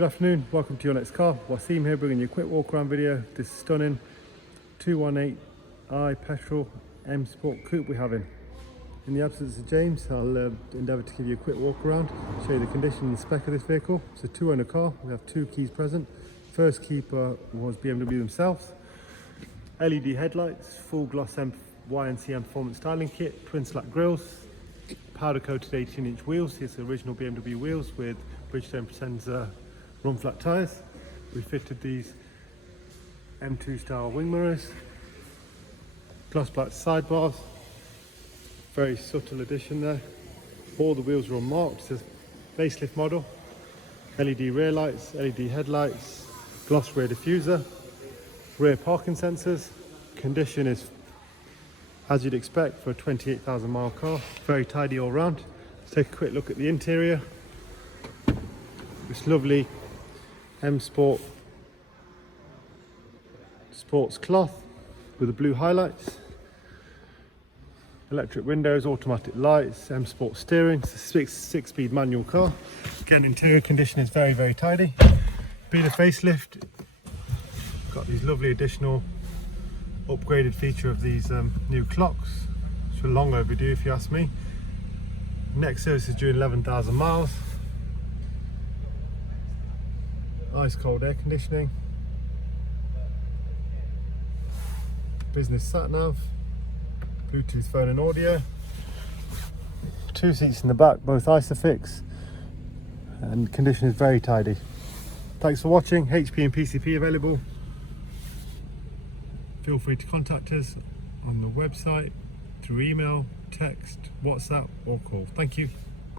Good afternoon, welcome to your next car. Wasim here, bringing you a quick walk around video. This stunning 218i petrol M Sport coupe we're having. In the absence of James, I'll endeavour to give you a quick walk around, show you the condition and spec of this vehicle. It's a two-owner car, we have two keys present. First keeper was BMW themselves. LED headlights, full gloss YNCM performance styling kit, twin slack grills, powder coated 18-inch wheels. Here's the original BMW wheels with Bridgestone Presenza run flat tyres. We fitted these M2 style wing mirrors, gloss black sidebars, very subtle addition there. All the wheels are unmarked. It's a facelift model. LED rear lights, LED headlights, gloss rear diffuser, rear parking sensors. Condition is as you'd expect for a 28,000 mile car. Very tidy all round. Let's take a quick look at the interior. This lovely M Sport sports cloth with the blue highlights, electric windows, automatic lights, M Sport steering. It's a six-speed manual car. Again, interior condition is very tidy. Being a facelift, got these lovely additional upgraded feature of these new clocks, which are long overdue if you ask me. Next service is due in 11,000 miles. Ice cold air conditioning, business sat nav, Bluetooth phone and audio, two seats in the back, both Isofix, and condition is very tidy. Thanks for watching. HP and PCP available. Feel free to contact us on the website, through email, text, WhatsApp or call. Thank you.